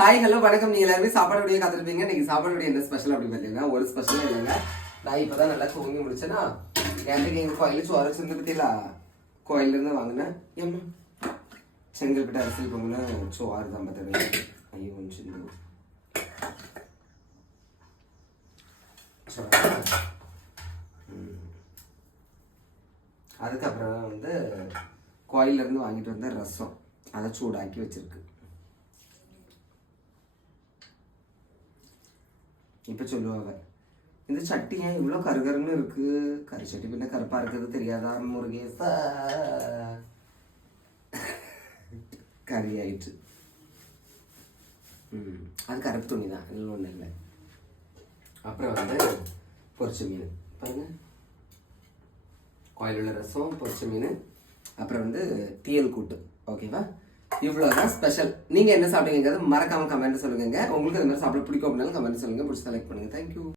Hi hello வணக்கம். நீங்க எல்லாருமே சாப்பாடு வீடியோ காத்திருப்பீங்க. இன்னைக்கு சாப்பாடு வீடியோ என்ன ஸ்பெஷல் அப்படின்னு பார்த்தீங்கன்னா ஒரு ஸ்பெஷலும் இல்லைங்க. நான் இப்போதான் நல்லா தூங்கி முடிச்சேன்னா எனக்கு எங்கள் கோயிலில் சோறு வச்சிருந்து பற்றியில கோயிலேருந்து வாங்கினேன். ஏம்மா செங்கல்பட்டு அரசியல் பொங்கல்னா சோறு தான் பார்த்துருங்க. ஐயோ கொஞ்சம் அதுக்கப்புறம் வந்து கோயிலேருந்து வாங்கிட்டு வந்த ரசம் அதை சூடாக்கி வச்சிருக்கு. இப்போ சொல்லுவாங்க இந்த சட்டி ஏன் இவ்வளோ கருகருன்னு இருக்கு, கறி சட்டி பின்ன கருப்பாக இருக்கிறது தெரியாதா முருகேசா. கறி ஆயிடுச்சு. அது கருப்பு துணி தான், இல்லை ஒன்றும் இல்லை. அப்புறம் வந்து பொரிச்ச மீன் பாருங்க, கோயில் உள்ள ரசம், பொரிச்ச மீன், அப்புறம் வந்து தீயல் கூட்டு. ஓகேவா, இவ்வளோதான் ஸ்பெஷல். நீங்கள் என்ன சாப்பிடுங்கிறது மறக்காமல் கமெண்ட் சொல்லுங்க. உங்களுக்கு அது மாதிரி சாப்பிட பிடிக்கும் அப்படின்னாலும் கமெண்ட் சொல்லுங்கள். பிடிச்சி செலக்ட் பண்ணுங்கள். தேங்க்யூ.